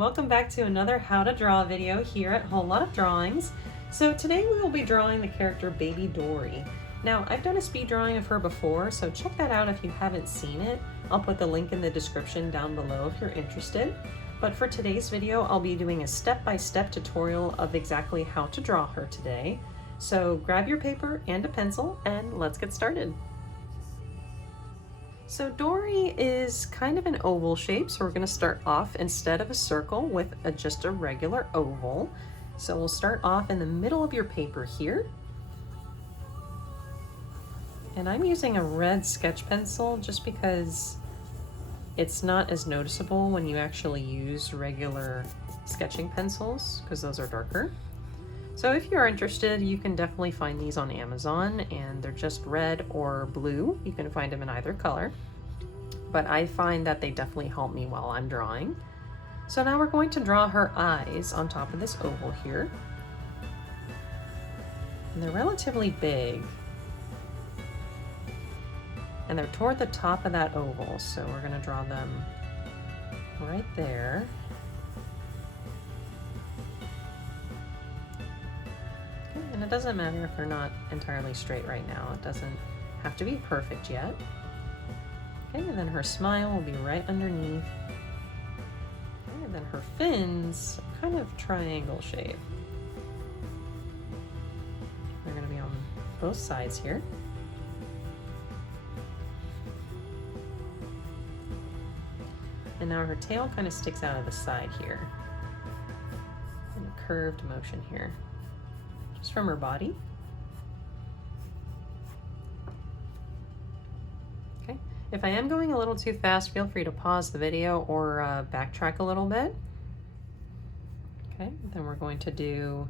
welcome back to another how to draw video here at Whole Lot of Drawings. So today we will be drawing the character Baby Dory. Now I've done a speed drawing of her before, so check that out if you haven't seen it. I'll put the link in the description down below if you're interested. But for today's video, I'll be doing a step-by-step tutorial of exactly how to draw her today. So grab your paper and a pencil and let's get started. So Dory is kind of an oval shape, so we're going to start off instead of a circle with just a regular oval. So we'll start off in the middle of your paper here. And I'm using a red sketch pencil just because it's not as noticeable when you actually use regular sketching pencils because those are darker. So if you're interested, you can definitely find these on Amazon, and they're just red or blue. You can find them in either color, but I find that they definitely help me while I'm drawing. So now we're going to draw her eyes on top of this oval here. And they're relatively big, and they're toward the top of that oval, so we're going to draw them right there. And it doesn't matter if they're not entirely straight right now. It doesn't have to be perfect yet. Okay, and then her smile will be right underneath. Okay, and then her fins are kind of triangle shape. They're going to be on both sides here. And now her tail kind of sticks out of the side here in a curved motion here, just from her body. Okay, if I am going a little too fast, feel free to pause the video or backtrack a little bit. Okay, then we're going to do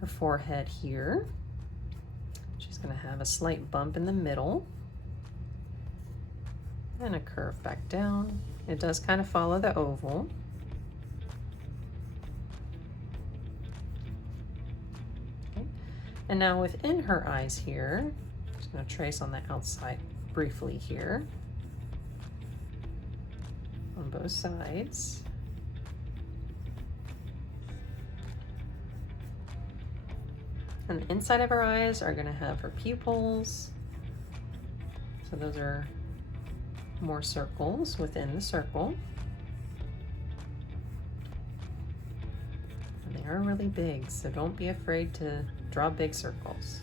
her forehead here. She's going to have a slight bump in the middle and a curve back down. It does kind of follow the oval. And now within her eyes here, I'm just going to trace on the outside briefly here on both sides. And the inside of her eyes are going to have her pupils. So those are more circles within the circle. And they are really big, so don't be afraid to draw big circles.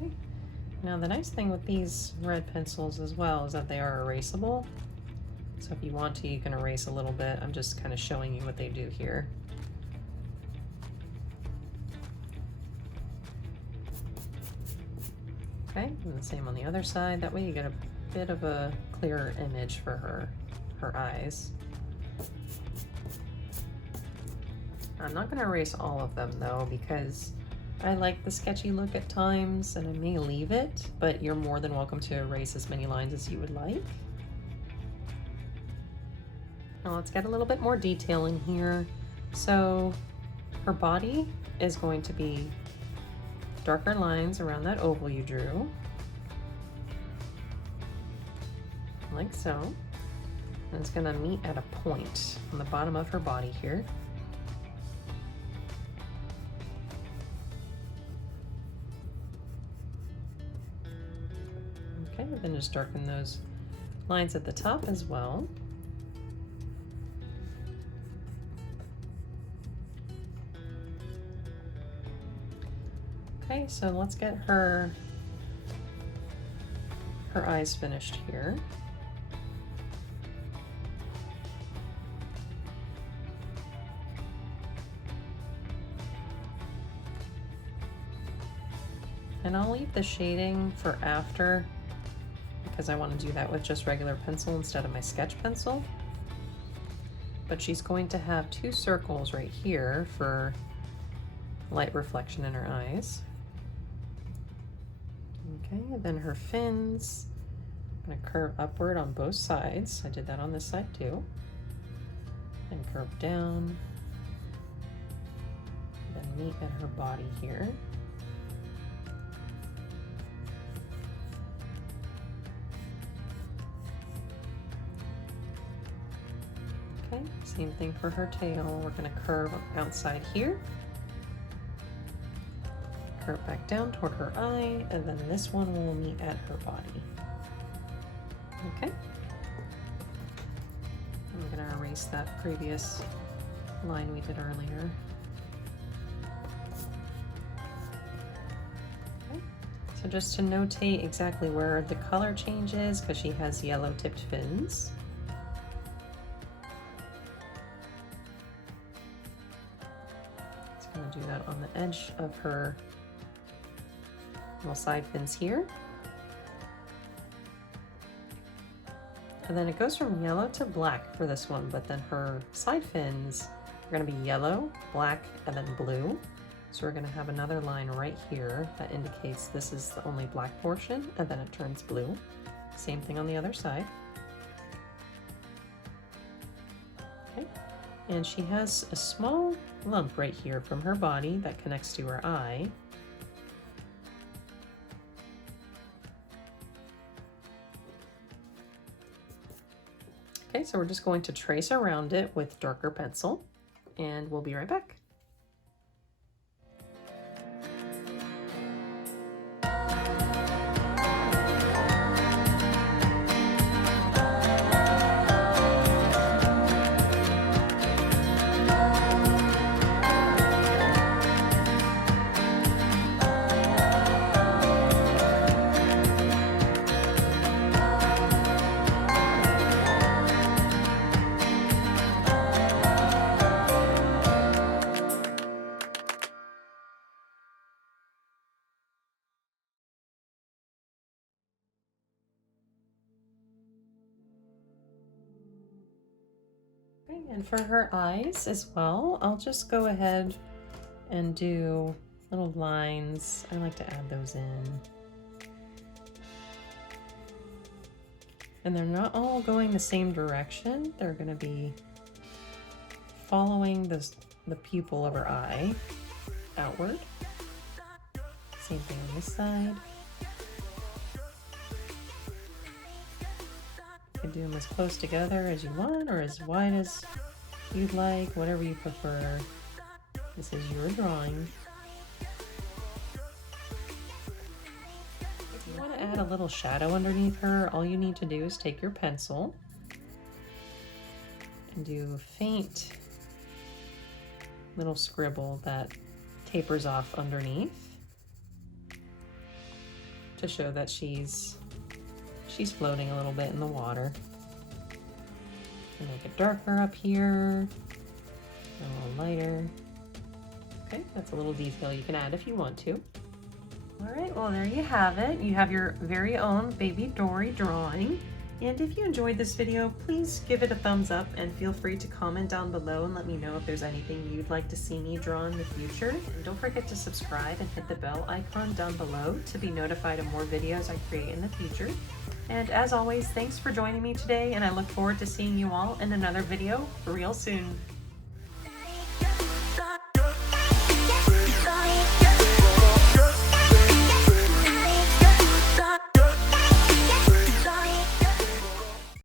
Okay. Now the nice thing with these red pencils as well is that they are erasable. So if you want to, you can erase a little bit. I'm just kind of showing you what they do here. Okay, and the same on the other side. That way you get a bit of a clearer image for her eyes. I'm not going to erase all of them though, because I like the sketchy look at times and I may leave it, but you're more than welcome to erase as many lines as you would like. Now let's get a little bit more detail in here. So her body is going to be darker lines around that oval you drew, like so. And it's going to meet at a point on the bottom of her body here. Okay, then just darken those lines at the top as well. Okay, so let's get her eyes finished here. And I'll leave the shading for after because I want to do that with just regular pencil instead of my sketch pencil. But she's going to have two circles right here for light reflection in her eyes. Okay, and then her fins I'm going to curve upward on both sides. I did that on this side too. And curve down. Then meet at her body here. Okay, same thing for her tail. We're going to curve outside here. Curve back down toward her eye, and then this one will meet at her body. Okay. I'm going to erase that previous line we did earlier. Okay. So just to notate exactly where the color changes, because she has yellow tipped fins. It's going to do that on the edge of her little side fins here. And then it goes from yellow to black for this one, but then her side fins are going to be yellow, black, and then blue. So we're going to have another line right here that indicates this is the only black portion, and then it turns blue. Same thing on the other side. Okay. And she has a small lump right here from her body that connects to her eye. Okay, so we're just going to trace around it with darker pencil, and we'll be right back. Okay, and for her eyes as well, I'll just go ahead and do little lines. I like to add those in. And they're not all going the same direction. They're going to be following the pupil of her eye outward. Same thing on this side. You can do them as close together as you want or as wide as you'd like, whatever you prefer. This is your drawing. If you want to add a little shadow underneath her, all you need to do is take your pencil and do a faint little scribble that tapers off underneath to show that she's floating a little bit in the water. And make it darker up here, a little lighter. Okay, that's a little detail you can add if you want to. All right, well, there you have it. You have your very own baby Dory drawing. And if you enjoyed this video, please give it a thumbs up and feel free to comment down below and let me know if there's anything you'd like to see me draw in the future. And don't forget to subscribe and hit the bell icon down below to be notified of more videos I create in the future. And as always, thanks for joining me today, and I look forward to seeing you all in another video real soon.